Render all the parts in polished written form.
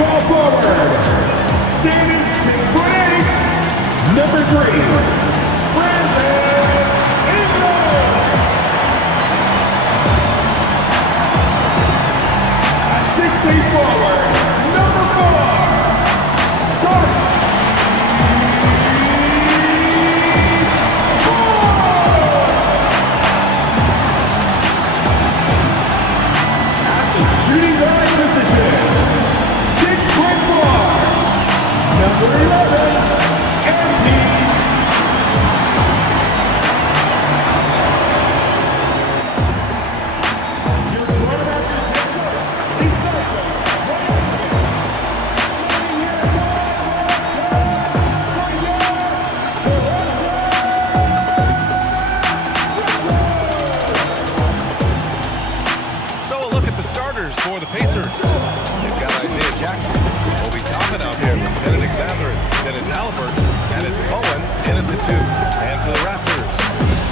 Ball forward. Standing 6'8", number 3, Brandon Ingram. 6'8" forward, number 4, Scott. Shooting guard position, 6'4", number 11, MP. Your quarterback is So a look at the starters for the Pacers. They've got Isaiah Jackson, Obi Toppin out here, Benedict Mathurin, then it's Halliburton, and it's Bowen in at the 2. And for the Raptors,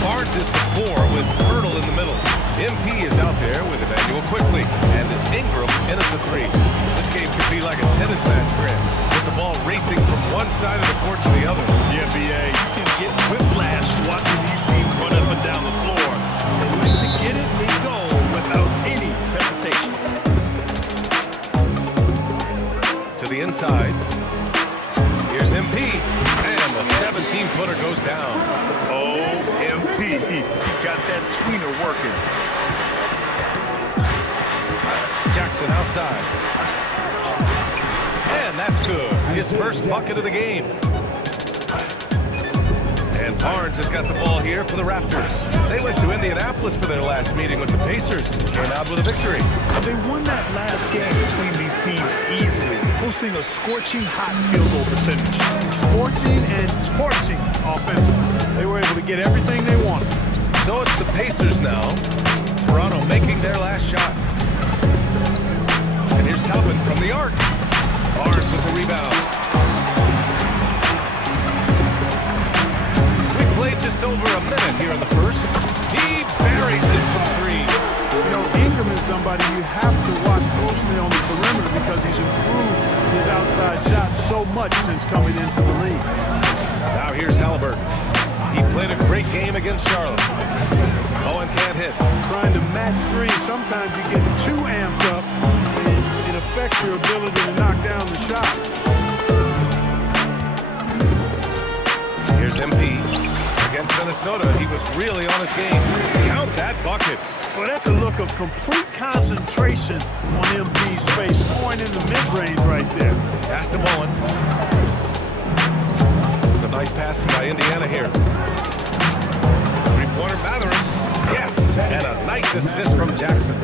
Barnes is the 4 with Hurdle in the middle. MP is out there with Emmanuel Quickly, and it's Ingram in at the 3. This game could be like a tennis match, Grant, with the ball racing from one side of the court to the other. Yeah, BA, you can get whiplash watching these teams run up and down the floor. They like to get it and go without any hesitation. To the inside. Here's MP, and the 17-footer goes down. Oh, MP, he got that tweener working. Jackson outside. And that's good. His first bucket of the game. And Barnes has got the ball here for the Raptors. They went to Indianapolis for their last meeting with the Pacers. Came out with a victory. They won that last game between these teams easily, posting a scorching hot field goal percentage. Scorching and torching offensively. They were able to get everything they wanted. So it's the Pacers now. Toronto making their last shot. And here's Toppin from the arc. Barnes with the rebound. We played just over a minute here in the first. He buries it from 3. You know, Ingram is somebody you have to watch closely on the perimeter because he's improved his outside shot so much since coming into the league. Now here's Halliburton. He played a great game against Charlotte. Owen can't hit. Trying to match 3, sometimes you get too amped up and it affects your ability to knock down the shot. Here's MP. Against Minnesota, he was really on his game. Count that bucket. Well, that's a look of complete concentration on MP's face, scoring in the mid-range right there. Pass to Bowen. Some nice passing by Indiana here. Three-pointer Mathurin. Yes, and a nice assist from Jackson.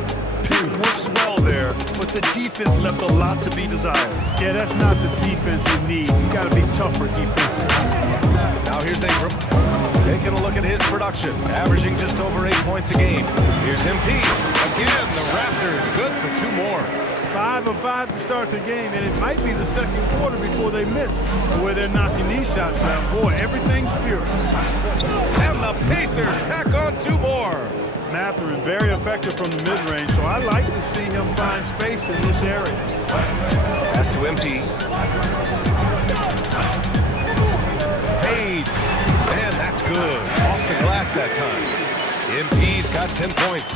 Pitt works well there, but the defense left a lot to be desired. Yeah, that's not the defense you need. You got to be tougher defensively. Now here's Ingram. Taking a look at his production, averaging just over 8 points a game. Here's MP. Again, the Raptors good for 2 more. 5 of 5 to start the game, and it might be the second quarter before they miss. The way they're knocking these shots down, boy, everything's pure. And the Pacers tack on 2 more. Mathurin very effective from the mid-range, so I like to see him find space in this area. Pass to MP. Fades. Man, that's good. Off the glass that time. MP's got 10 points.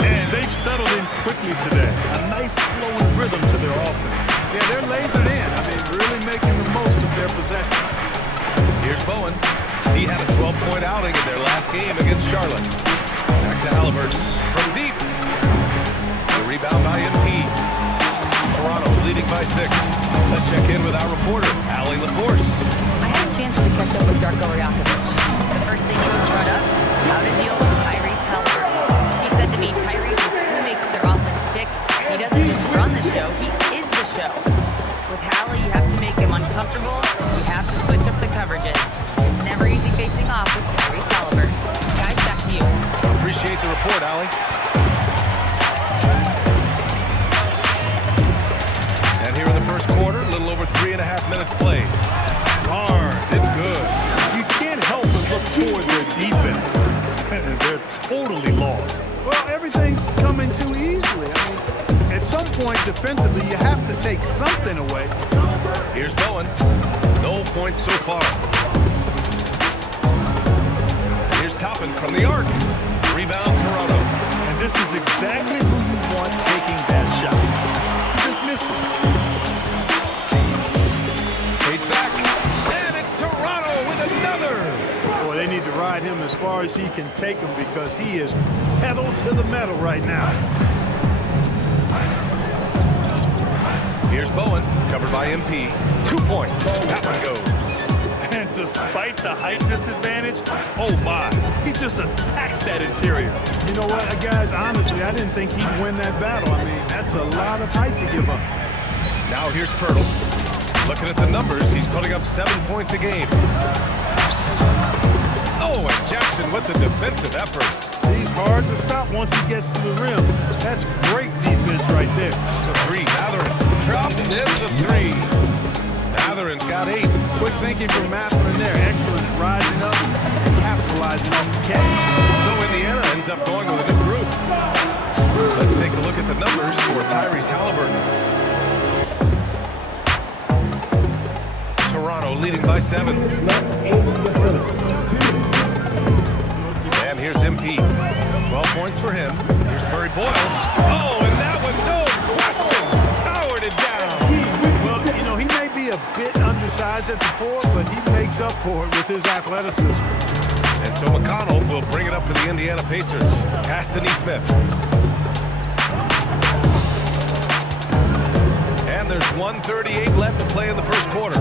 And they've settled in quickly today. A nice flowing rhythm to their offense. Yeah, they're lasered in. I mean, really making the most of their possession. Here's Bowen. He had a 12-point outing in their last game against Charlotte. Back to Halliburton from deep. The rebound by MP. Toronto leading by 6. Let's check in with our reporter, Allie LaForce. I had a chance to catch up with Darko Rajakovic. The first thing he was brought up, how to deal with Tyrese Halliburton. He said to me, Tyrese is who makes their offense tick. He doesn't just run the show, he is the show. With Hallie, you have to make him uncomfortable. You have to switch up the coverages. It's never easy facing off with Tyrese Halliburton. Guys, back to you. Appreciate the report, Allie. And here in the first quarter, a little over 3.5 minutes played. Barnes, it's good. You can't help but look toward their defense. They're totally lost. Well, everything's coming too easily. I mean, at some point defensively, you have to take something away. Here's Bowen. No points so far. Here's Toppin from the arc. Rebound, Toronto. And this is exactly who you want taking that shot. Just missed it. Page back. And it's Toronto with another. Boy, they need to ride him as far as he can take him because he is pedal to the metal right now. Here's Bowen, covered by MP. 2 points. That one goes. And despite the height disadvantage, oh my, he just attacks that interior. You know what, guys, honestly, I didn't think he'd win that battle. I mean, that's a lot of height to give up. Now here's Pirtle. Looking at the numbers, he's putting up 7 points a game. Oh, and Jackson with the defensive effort. He's hard to stop once he gets to the rim. That's great defense right there. To three, Matherin drops in the three. Matherin's got 8. Quick thinking from Matherin there. Excellent at rising up and capitalizing off the catch. So Indiana ends up going with a new group. Let's take a look at the numbers for Tyrese Halliburton. Toronto leading by 7. And here's MP. 12 points for him. Here's Murray Boyles. Oh, and that one, no question, powered it down. Well, you know, he may be a bit undersized at the 4, but he makes up for it with his athleticism. And so McConnell will bring it up for the Indiana Pacers. Pass to Neesmith. And there's 1:38 left to play in the first quarter.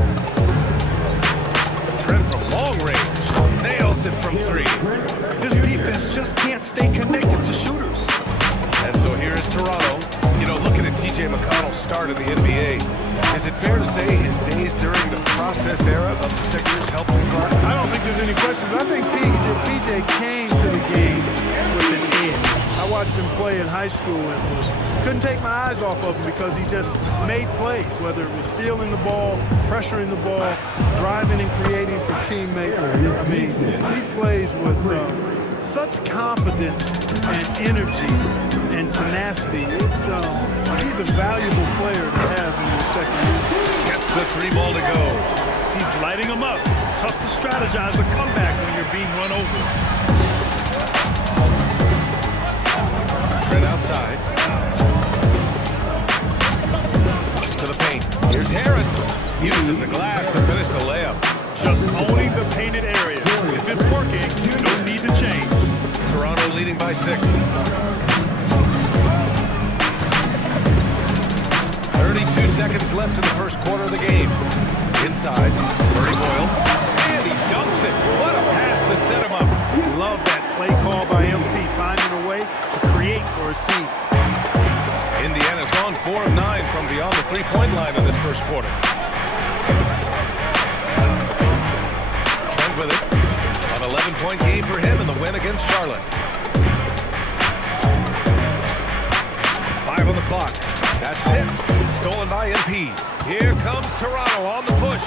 Trent from long range nails it from 3. This defense just can't stay connected to shooters. And so here is Toronto. You know, looking at TJ McConnell's start in the NBA, is it fair to say his days during the process era of the Sixers helped him start? I don't think there's any questions. I think PJ came to the game with an edge. I watched him play in high school and couldn't take my eyes off of him because he just made plays, whether it was stealing the ball, pressuring the ball, driving and creating for teammates. I mean, he plays with such confidence and energy and tenacity. He's a valuable player to have in your second year. Gets the 3 ball to go. He's lighting them up. Tough to strategize a comeback when you're being run over. Trent outside. To the paint. Here's Harris. Uses the glass to finish the layup. Just owning the painted area. If it's working, you don't need to change. Toronto leading by 6. 32 seconds left in the first quarter of the game. Inside, Murray Boyles. And he dunks it. What a pass to set him up. Love that play call by MP, finding a way to create for his team. Indiana's gone 4 of 9 from beyond the 3-point line in this first quarter. Trent with it. An 11-point game for him in the win against Charlotte. 5 on the clock. That's it. Stolen by MP. Here comes Toronto on the push.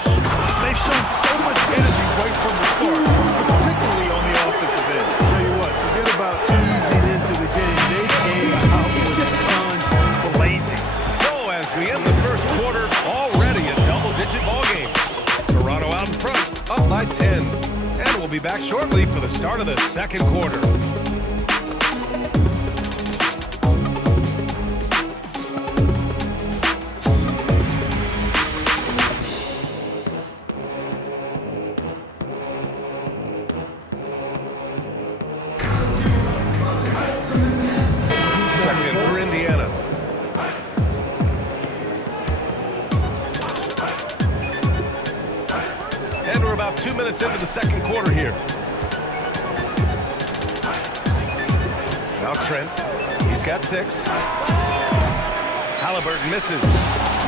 They've shown so much energy right from the start, particularly on the offensive end. Tell you what, forget about easing into the game. They came out with guns blazing. So as we end the first quarter, already a double-digit ball game. Toronto out in front, up by 10. And we'll be back shortly for the start of the second quarter. Checked in for Indiana. And we're about 2 minutes into the second quarter here. Now Trent, he's got 6. Halliburton misses.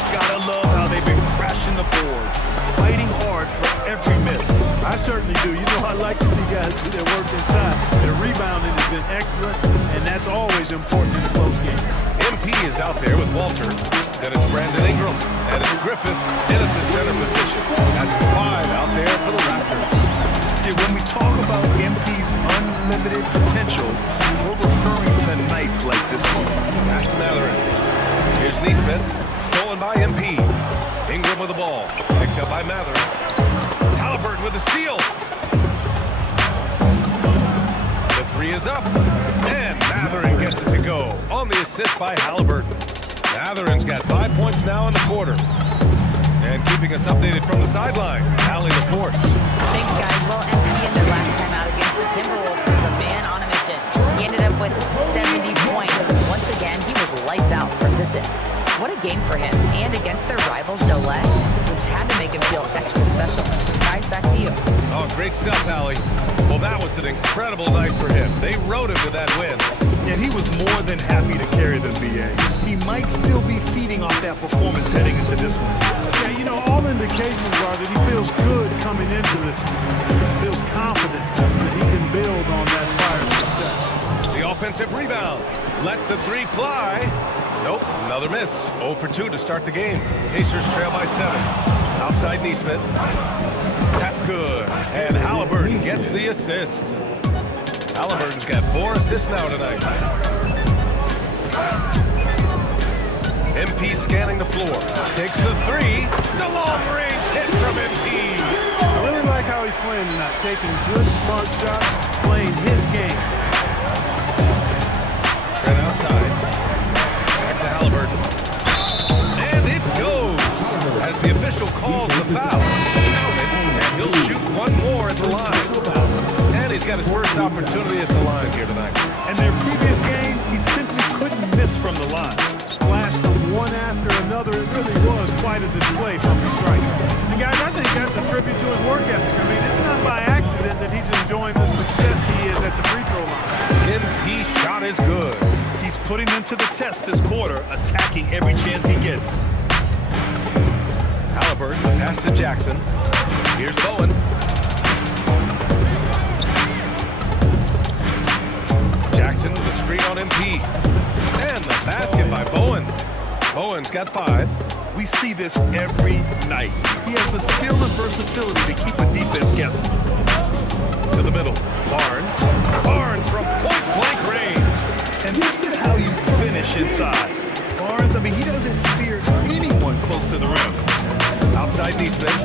Gotta love how they've been crashing the board, fighting hard for every miss. I certainly do. You know, I like to see guys do their work inside. Their rebounding has been excellent, and that's always important in a close game. MP is out there with Walter. Then it's Brandon Ingram. And it's Griffith in at the center position. That's 5 out there for the Raptors. Yeah, when we talk about MP's unlimited potential, we're referring to nights like this one. Pass to Matherin. Here's Neesmith. Stolen by MP. with the ball. Picked up by Mather. Halliburton with the steal. The three is up. And Matherin gets it to go on the assist by Halliburton. Matherin's got 5 points now in the quarter. And keeping us updated from the sideline, Allie LaForce. Thanks, guys. Well, MP in their last time out against the Timberwolves was a man on a mission. He ended up with 70 points. Once again, he was lights out from distance. What a game for him, and against their rivals, no less, which had to make him feel extra special. Guys, back to you. Oh, great stuff, Allie. Well, that was an incredible night for him. They rode him to that win. And he was more than happy to carry them, BA. He might still be feeding off that performance heading into this one. Yeah, you know, all indications are that he feels good coming into this one. Feels confident that he can build on that prior success. The offensive rebound. Lets the three fly. Nope, another miss. 0 for 2 to start the game. Pacers trail by 7. Outside Neesmith. That's good. And Halliburton gets the assist. Halliburton's got 4 assists now tonight. MP scanning the floor. Takes the three. The long-range hit from MP. I really like how he's playing tonight. Taking good, smart shots, playing his game. Trent outside. Back to Halliburton. And it goes as the official calls the foul. And he'll shoot one more at the line. And he's got his first opportunity at the line here tonight. And their previous game, he simply couldn't miss from the line. Splashed them one after another. It really was quite a display from the strike. And guys, I think that's a tribute to his work ethic. I mean, it's not by accident that he's enjoying the success he is at the free throw line. MP shot is good. He's putting them to the test this quarter, attacking every chance he gets. Halliburton pass to Jackson. Here's Bowen. Jackson with a screen on MP. And the basket by Bowen. Bowen's got 5. We see this every night. He has the skill and versatility to keep a defense guessing. To the middle. Barnes. Barnes from point-blank range. And this is how you finish inside. Barnes, I mean, he doesn't fear anyone close to the rim. Outside Neesmith.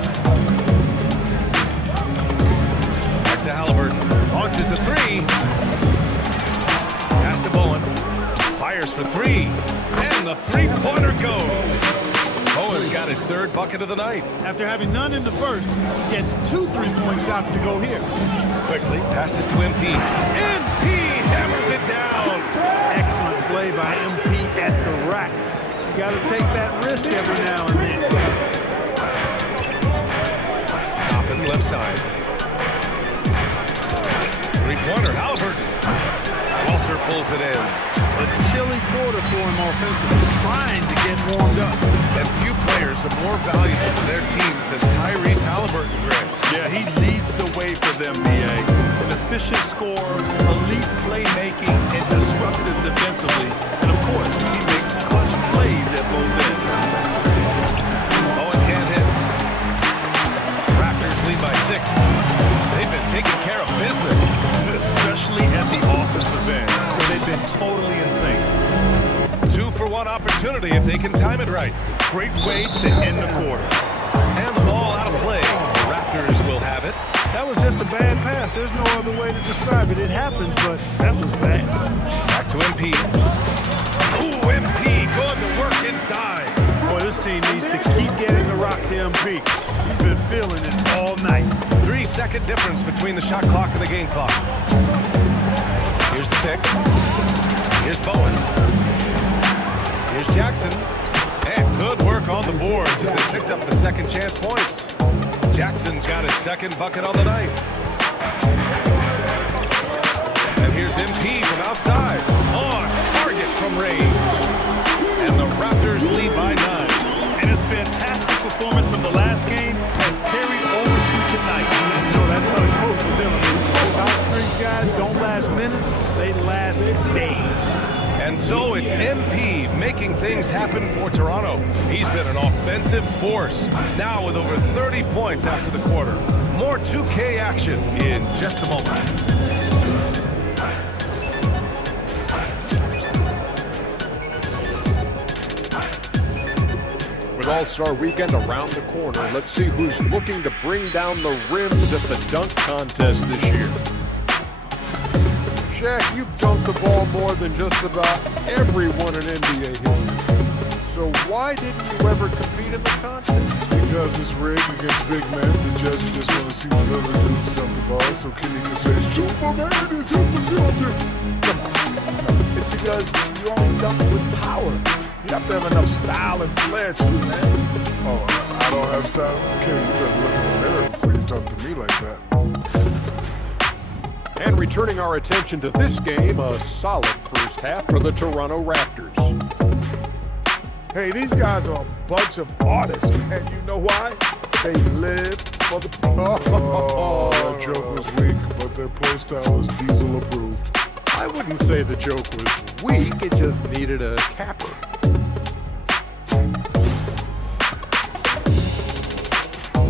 Back to Halliburton. Launches a 3. Pass to Bowen. Fires for 3. And the three-pointer goes. Bowen's got his 3rd bucket of the night. After having none in the first, he gets 2 3-point shots to go here. Quickly passes to MP. MP hammers it down. Excellent play by MP at the rack. You got to take that risk every now and then. Toppin left side. Three-pointer, Halliburton. Walter pulls it in. A chilly quarter for him offensively, trying to get warmed up. And few players are more valuable to their teams than Tyrese Halliburton, Greg. Yeah, he leads the way for them, BA. An efficient scorer, elite playmaking, and disruptive defensively. And of course, he makes clutch plays at both ends. Bowen can't hit. Raptors lead by 6. They've been taking care of business. Especially at the offensive end, where they've been totally in sync. 2 for 1 opportunity if they can time it right. Great way to end the quarter. And the ball out of play. The Raptors will have it. That was just a bad pass. There's no other way to describe it. It happened, but that was bad. Back to MP. Ooh, MP going to work inside. Boy, this team needs to keep getting the rock to MP. He's been feeling it all night. 3-second difference between the shot clock and the game clock. Here's the pick. Here's Bowen. Here's Jackson. And good work on the boards as they picked up the second chance points. Jackson's got his 2nd bucket on the night. And here's MP from outside. On target from range. And the Raptors lead by 9. And his fantastic performance from the last game has carried over to tonight. You know, that's how the coach was doing. Those hot streaks, guys, don't last minutes. They last days. And so it's MP making things happen for Toronto. He's been an offensive force, now with over 30 points after the quarter. More 2K action in just a moment. With All-Star Weekend around the corner. Let's see who's looking to bring down the rims at the dunk contest this year. Shaq, you've dunked the ball more than just about everyone in NBA history. So why didn't you ever compete in the contest? Because it's rigged against big men. The judges just want to see what other dudes dunk the ball so Kenny can say, Superman is in the building. Come on. It's because you only dunk with power. You have to have enough style and flair too, man. Oh, I don't have style? Kenny, you better look in the mirror before you talk to me like that. And returning our attention to this game, a solid first half for the Toronto Raptors. Hey, these guys are a bunch of artists, man. You know why? They live for the... Oh, that joke was weak, but their play style is Diesel approved. I wouldn't say the joke was weak, it just needed a capper.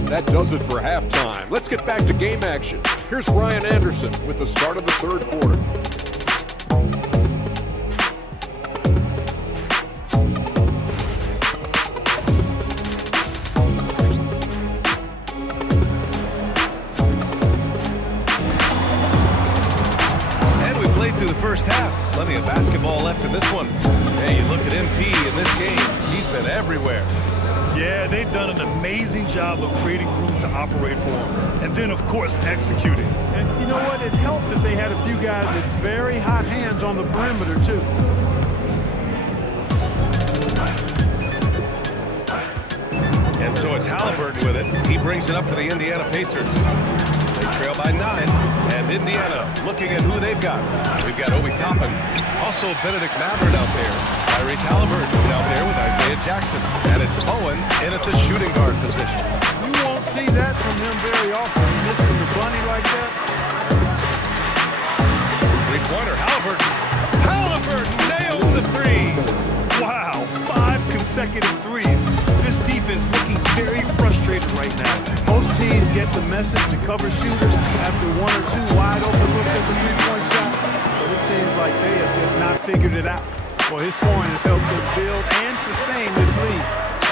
That does it for halftime. Let's get back to game action. Here's Ryan Anderson with the start of the third quarter. Through the first half. Plenty of basketball left in this one. Hey, you look at MP in this game. He's been everywhere. Yeah, they've done an amazing job of creating room to operate for him. And then, of course, executing. And you know what? It helped that they had a few guys with very hot hands on the perimeter, too. And so it's Halliburton with it. He brings it up for the Indiana Pacers. They trail by 9. And Indiana looking at who they've got. We've got Obi Toppin. Also Benedict Mathurin out there. Tyrese Halliburton is out there with Isaiah Jackson. And it's Owen in at the shooting guard position. You won't see that from him very often. Missing the bunny like that. Three-pointer, Halliburton. Halliburton nails the three. Wow, 5 consecutive threes. This defense looking very frustrated right now. Most teams get the message to cover shooters after 1 or 2 wide open looks at the three-point shot, but it seems like they have just not figured it out. Well, his scoring has helped them build and sustain this lead.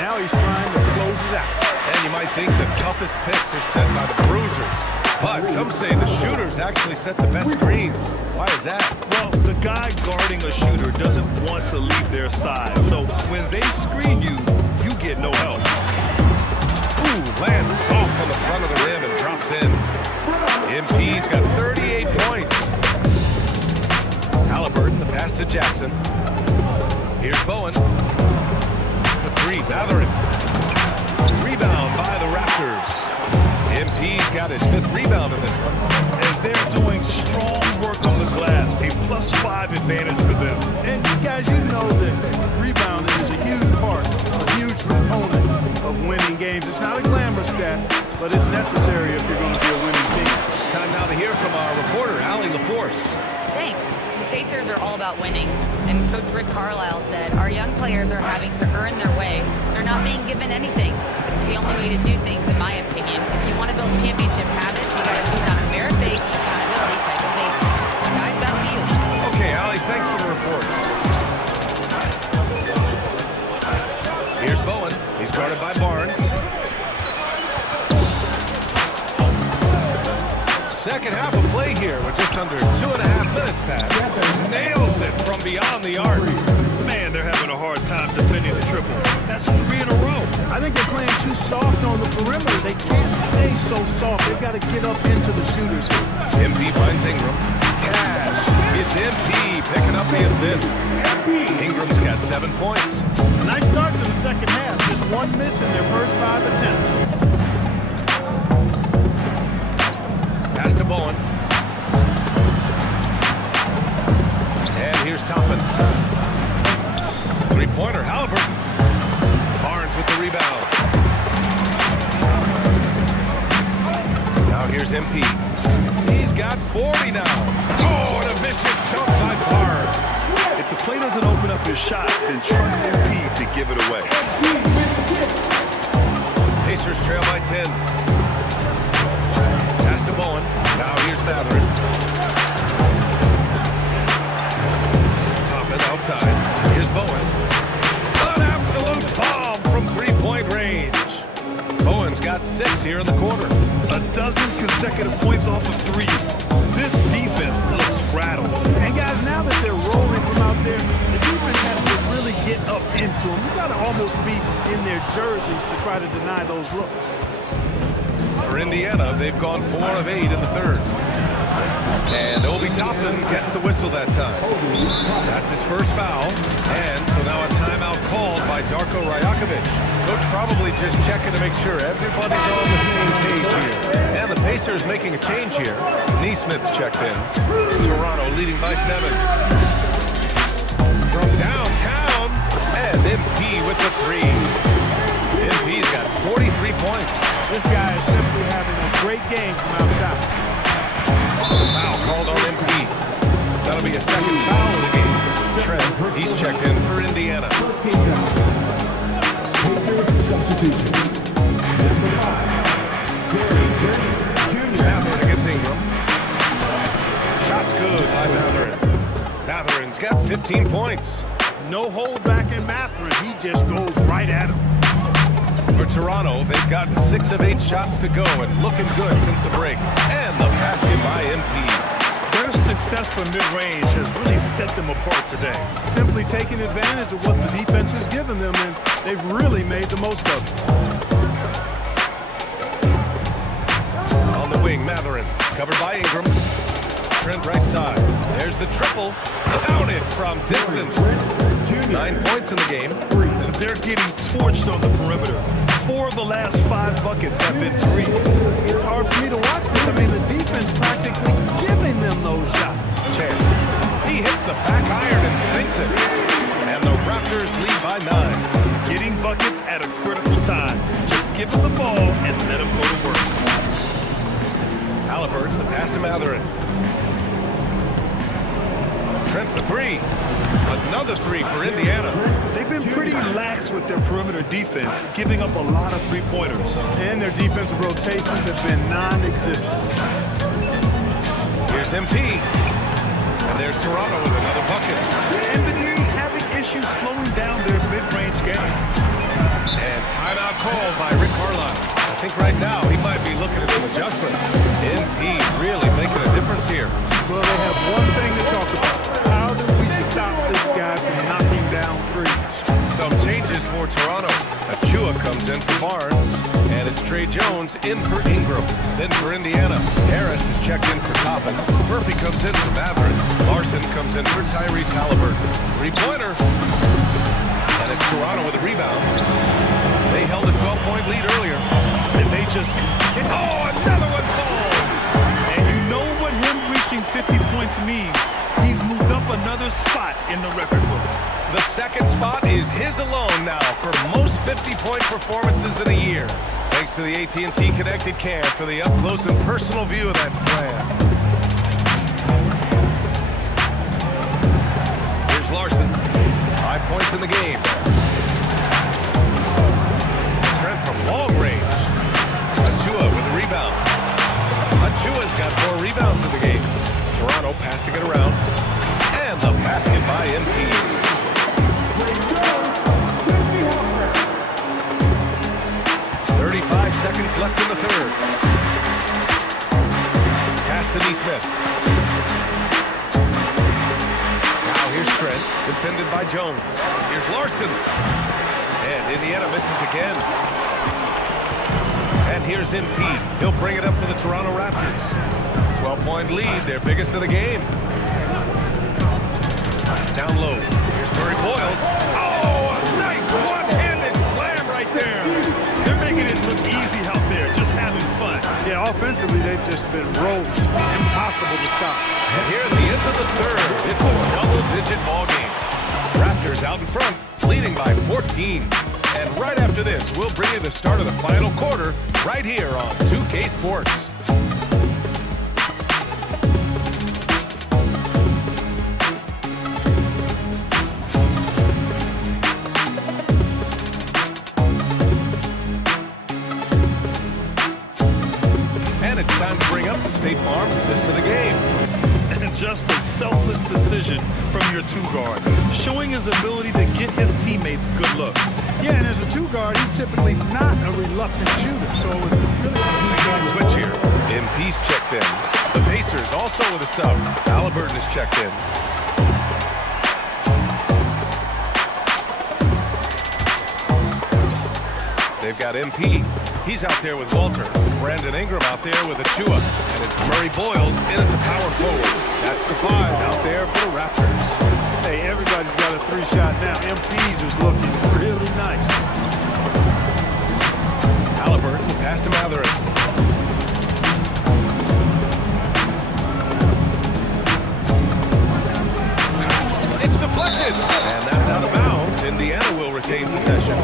Now he's trying to close it out. And you might think the toughest picks are set by the bruisers. But some say the shooters actually set the best screens. Why is that? Well, the guy guarding a shooter doesn't want to leave their side. So when they screen you, you get no help. Ooh, lands soft on the front of the rim and drops in. MP's got 38 points. Halliburton, the pass to Jackson. Here's Bowen. For 3, Mathurin. Rebound by the Raptors. MP's got his 5th rebound in this one. And they're doing strong work on the glass. A +5 advantage for them. And guys, you know that rebounding is a huge part, a huge component of winning games. It's not a glamorous stat, but it's necessary if you're going to be a winning team. Time now to hear from our reporter, Allie LaForce. Thanks. The Pacers are all about winning. And Coach Rick Carlisle said, our young players are having to earn their way. They're not being given anything. It's the only way to do things, in my opinion. If you want to build championship habits, you got to do it on a merit-based, accountability type of basis. Guys, back to you. Okay, Allie, thanks for the report. Here's Bowen. He's guarded by Barnes. Second half of play here with just under 2.5 minutes passed. Nails it from beyond the arc. Man, they're having a hard time defending the triple. That's 3 in a row. I think they're playing too soft on the perimeter. They can't stay so soft. They've got to get up into the shooters here. MP finds Ingram. Cash. It's MP picking up the assist. Ingram's got 7 points. Nice start to the second half. Just 1 miss in their first 5 attempts. Pass to Bowen. And here's Toppin. Three-pointer, Halliburton. Barnes with the rebound. Now here's MP. He's got 40 now. Oh, and a vicious dunk by Barnes. If the play doesn't open up his shot, then trust MP to give it away. Pacers trail by 10. Pass to Bowen. Now here's Mathurin. Toppin outside. Here's Bowen. An absolute bomb from 3-point consecutive points off of threes. This defense looks rattled. And guys, now that they're rolling from out there, the defense has to really get up into them. You got to almost be in their jerseys to try to deny those looks. For Indiana, they've gone 4 of 8 in the third. And Obi Toppin gets the whistle that time. That's his first foul. And so now a timeout called by Darko Rajakovic. Coach probably just checking to make sure everybody's on the same page here. And the Pacers making a change here. Neesmith's checked in. Toronto leading by 7. From downtown, and MP with the 3. MP's got 43 points. This guy is simply having a great game from outside. Foul called on MP. That'll be a second foul of the game. Trent, he's checked in for Indiana. Mathurin against Ingram. Shot's good by Mathurin. Matherin's got 15 points. No hold back in Mathurin. He just goes right at him. For Toronto, they've gotten 6 of 8 shots to go and looking good since the break. And the basket by MP. Their success from mid-range has really set them apart today. Simply taking advantage of what the defense has given them, and they've really made the most of it. On the wing, Mathurin, covered by Ingram. Trent right side. There's the triple. Counted from distance. 9 points in the game. They're getting torched on the perimeter. 4 of the last 5 buckets have been threes. It's hard for me to watch this. I mean, the defense practically giving them those shots. Chan. He hits the back iron and sinks it. And the Raptors lead by 9. Getting buckets at a critical time. Just give him the ball and let him go to work. Halliburton, the pass to Mathurin. Trent for 3. Another 3 for Indiana. They've been pretty lax with their perimeter defense, giving up a lot of three-pointers. And their defensive rotations have been non-existent. Here's MP. And there's Toronto with another bucket. And the D having issues slowing down their mid-range game. And timeout called by Rick Carlisle. I think right now he might be looking at some adjustment. MP really making a difference here. Well, they have one thing to talk about. How do we stop this guy from knocking down threes? Some changes for Toronto. Achua comes in for Barnes, and it's Trey Jones in for Ingram. Then for Indiana, Harris is checked in for Toppin. Murphy comes in for Mathurin. Larson comes in for Tyrese Halliburton. 3-pointer. And it's Toronto with a rebound. They held a 12-point lead earlier. And they just continue. Oh, another one falls! And you know what him reaching 50 points means. He's moved up another spot in the record books. The second spot is his alone now for most 50-point performances in a year. Thanks to the AT&T Connected Cam for the up-close and personal view of that slam. Here's Larson. 5 points in the game. Trent from long range. Achua with a rebound. Achua's got 4 rebounds in the game. Toronto passing it around. And the basket by MP. 35 seconds left in the third. Pass to Neesmith. Now here's Trent, defended by Jones. Here's Larson. And Indiana misses again. And here's MP. He'll bring it up for the Toronto Raptors. 12-point lead, their biggest of the game. Down low. Here's Murray Boyles. Oh, a nice one-handed slam right there. They're making it look easy out there, just having fun. Yeah, offensively, they've just been rolling. Impossible to stop. And here at the end of the third, it's a double-digit ball game. Raptors out in front, leading by 14. And right after this, we'll bring you the start of the final quarter right here on 2K Sports. And it's time to bring up the State Farm assist of the game. And just a selfless decision from your two-guard, showing his ability to get his teammates good looks. Yeah, and as a two-guard, he's typically not a reluctant shooter, so it's really Switch here. MP's checked in. The Pacers also with a sub. Halliburton is checked in. They've got MP. He's out there with Walter. Brandon Ingram out there with Achua. And it's Murray Boyles in at the power forward. That's the 5 out there for the Raptors. Hey, everybody's got a 3-shot now. MP's is looking really nice. Halliburton pass to Matherin. It's deflected. And that's out of bounds. Indiana will retain possession.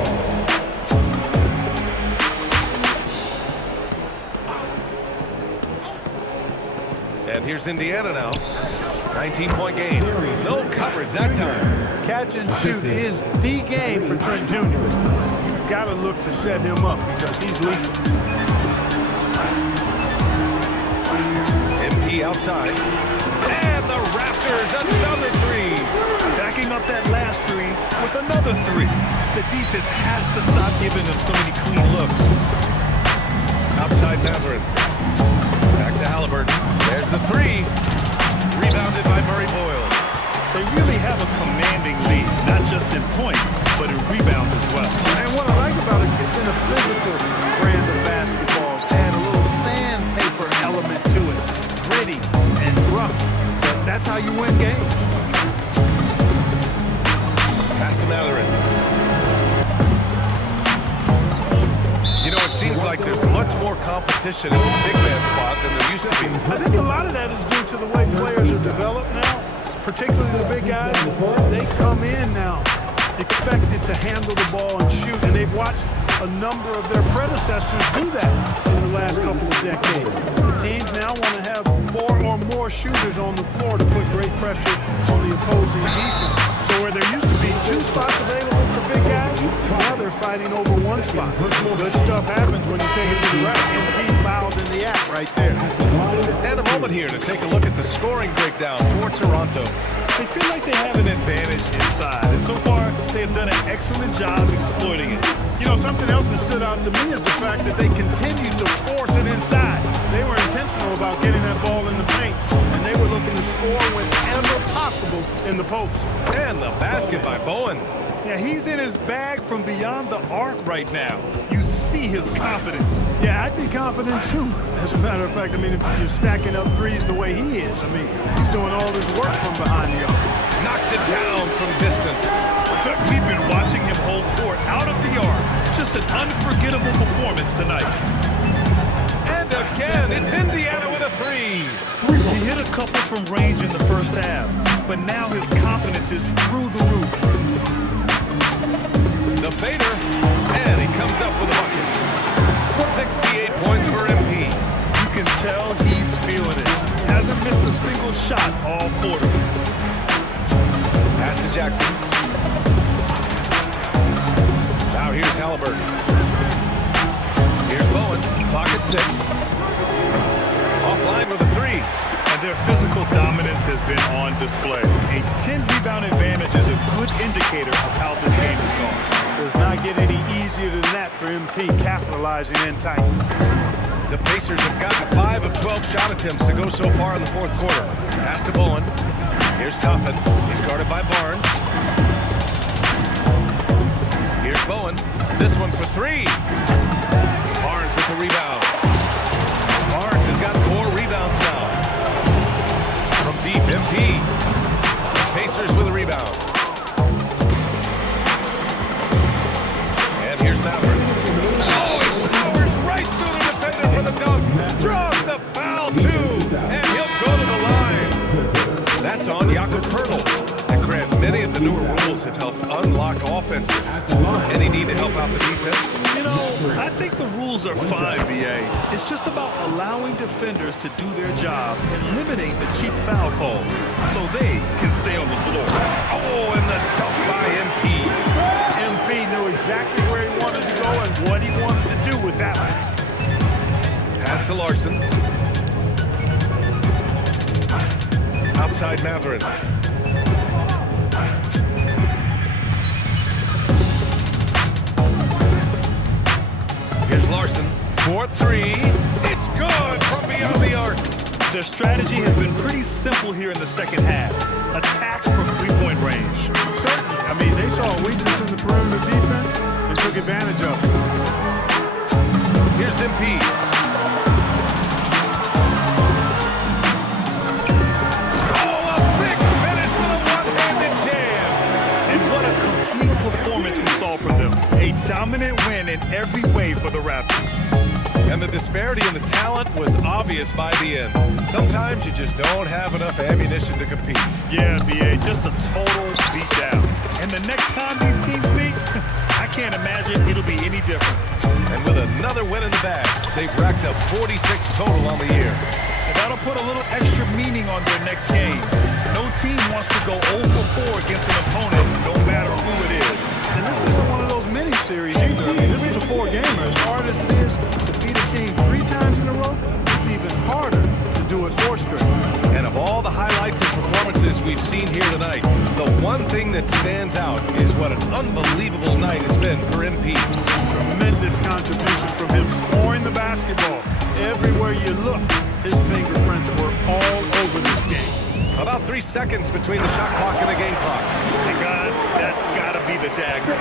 And here's Indiana now. 19-point game. No coverage that time. Catch and shoot is the game for Trent Jr. You've got to look to set him up because he's leaking. MP outside. And the Raptors, another 3. Backing up that last 3 with another 3. The defense has to stop giving them so many clean looks. Outside Matherin. Back to Halliburton. There's the 3. Rebounded by Murray Boyles. They really have a commanding lead, not just in points, but in rebounds as well. And what I like about it, it's in a physical brand of basketball. Add a little sandpaper element to it. Gritty and rough. But that's how you win games. Pass to Matherin. You know, it seems like there's much more competition in the big man spot than there used to be. I think a lot of that is due to the way players are developed now, particularly the big guys. They come in now expected to handle the ball and shoot, and they've watched a number of their predecessors do that in the last couple of decades. Teams now want to have 4 or more shooters on the floor to put great pressure on the opposing defense. So where there used to be 2 spots available for big guys, now they're fighting over 1 spot. Good stuff happens when you take it to the rack, and he fouls in the act right there. And a moment here to take a look at the scoring breakdown for Toronto. They feel like they have an advantage inside, and so far they have done an excellent job exploiting it. You know, something else that stood out to me is the fact that they continued to force it inside. They were intentional about getting that ball in the paint, and they were looking to score whenever possible in the post. And the basket by Bowen. Yeah, he's in his bag from beyond the arc right now. You see his confidence. Yeah, I'd be confident too. As a matter of fact, I mean, if you're stacking up threes the way he is, I mean, he's doing all this work from behind the arc. Knocks it down from distance. We've been watching him hold court out of the arc. Just an unforgettable performance tonight. And again, it's Indiana with a 3. He hit a couple from range in the first half, but now his confidence is through the roof. The fader, and he comes up with a bucket. 68 points for MP. You can tell he's feeling it. Hasn't missed a single shot all quarter. Pass to Jackson. Now here's Halliburton. Here's Bowen. Clock at 6. Offline with a 3. And their physical dominance has been on display. A 10-rebound advantage is a good indicator of how this game has gone. Does not get any easier than that for MP capitalizing in tight. The Pacers have gotten 5 of 12 shot attempts to go so far in the 4th quarter. Pass to Bowen. Here's Toppin. He's guarded by Barnes. Here's Bowen. This one for 3. Barnes with the rebound. Barnes has got 4 rebounds now. From deep, MP. Pacers with a rebound. And here's Matherin. Oh, he powers right through the defender for the dunk. Draws the foul, too. And he'll go to the line. That's on Jakob Poeltl. And Grant, many of the newer rules have helped unlock offenses. Any need to help out the defense? You know, I think the rules are fine, BA. It's just about allowing defenders to do their job and limiting the cheap foul calls so they can stay on the floor. Oh, and the dunk by MP. MP knew exactly where he wanted to go and what he wanted to do with that one. Pass to Larson. Outside Matherin. Here's Larson. 4 for three. It's good from beyond the arc. Their strategy has been pretty simple here in the second half. Attack from three-point range. Certainly. I mean, they saw a weakness in the perimeter defense and took advantage of it. Here's MP. Oh, a big finish with a one-handed jam. And what a complete performance we saw from them. A dominant win in every way for the Raptors. And the disparity in the talent was obvious by the end. Sometimes you just don't have enough ammunition to compete. Yeah, BA, just a total beatdown. And the next time these teams meet, I can't imagine it'll be any different. And with another win in the bag, they've racked up 46 total on the year. And that'll put a little extra meaning on their next game. No team wants to go 0 for 4 against an opponent, no matter who it is. And this isn't one of those mini-series either. I mean, this is a 4-gamer. As hard as it is to beat a team 3 times in a row, it's even harder to do it 4 straight. And of all the highlights and performances we've seen here tonight, the one thing that stands out is what an unbelievable night it's been for MP. Tremendous contribution from him scoring the basketball. Everywhere you look, his fingerprints were all over this game. About 3 seconds between the shot clock and the game clock. And guys, that's gotta be the dagger.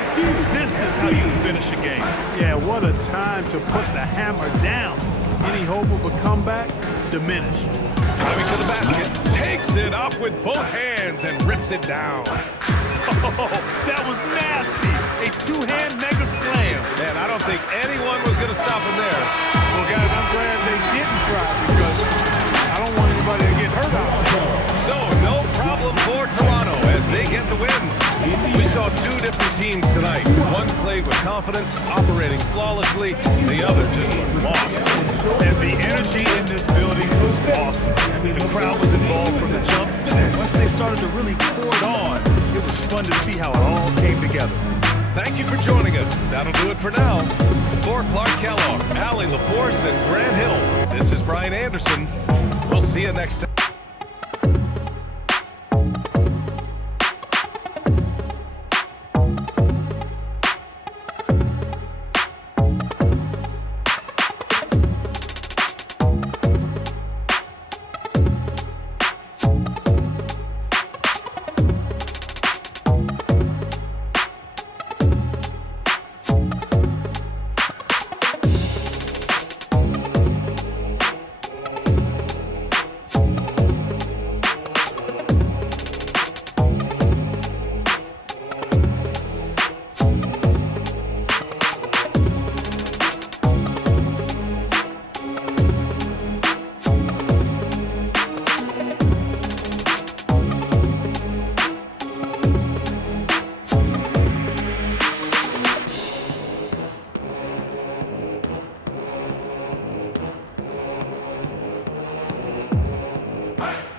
This is how you finish a game. Yeah, what a time to put the hammer down. Any hope of a comeback diminished. Driving to the basket, takes it up with both hands and rips it down. Oh, that was nasty. A two-hand mega slam. Man, I don't think anyone was going to stop him there. Well, guys, I'm glad they didn't try because I don't want anybody to get hurt out there. So, no problem for Toronto as they get the win. We saw 2 different teams tonight. One played with confidence, operating flawlessly. The other just looked lost. And the energy in this building was awesome. The crowd was involved from the jump. And once they started to really pour it on, it was fun to see how it all came together. Thank you for joining us. That'll do it for now. For Clark Kellogg, Allie LaForce, and Grant Hill, this is Brian Anderson. We'll see you next time. Hey!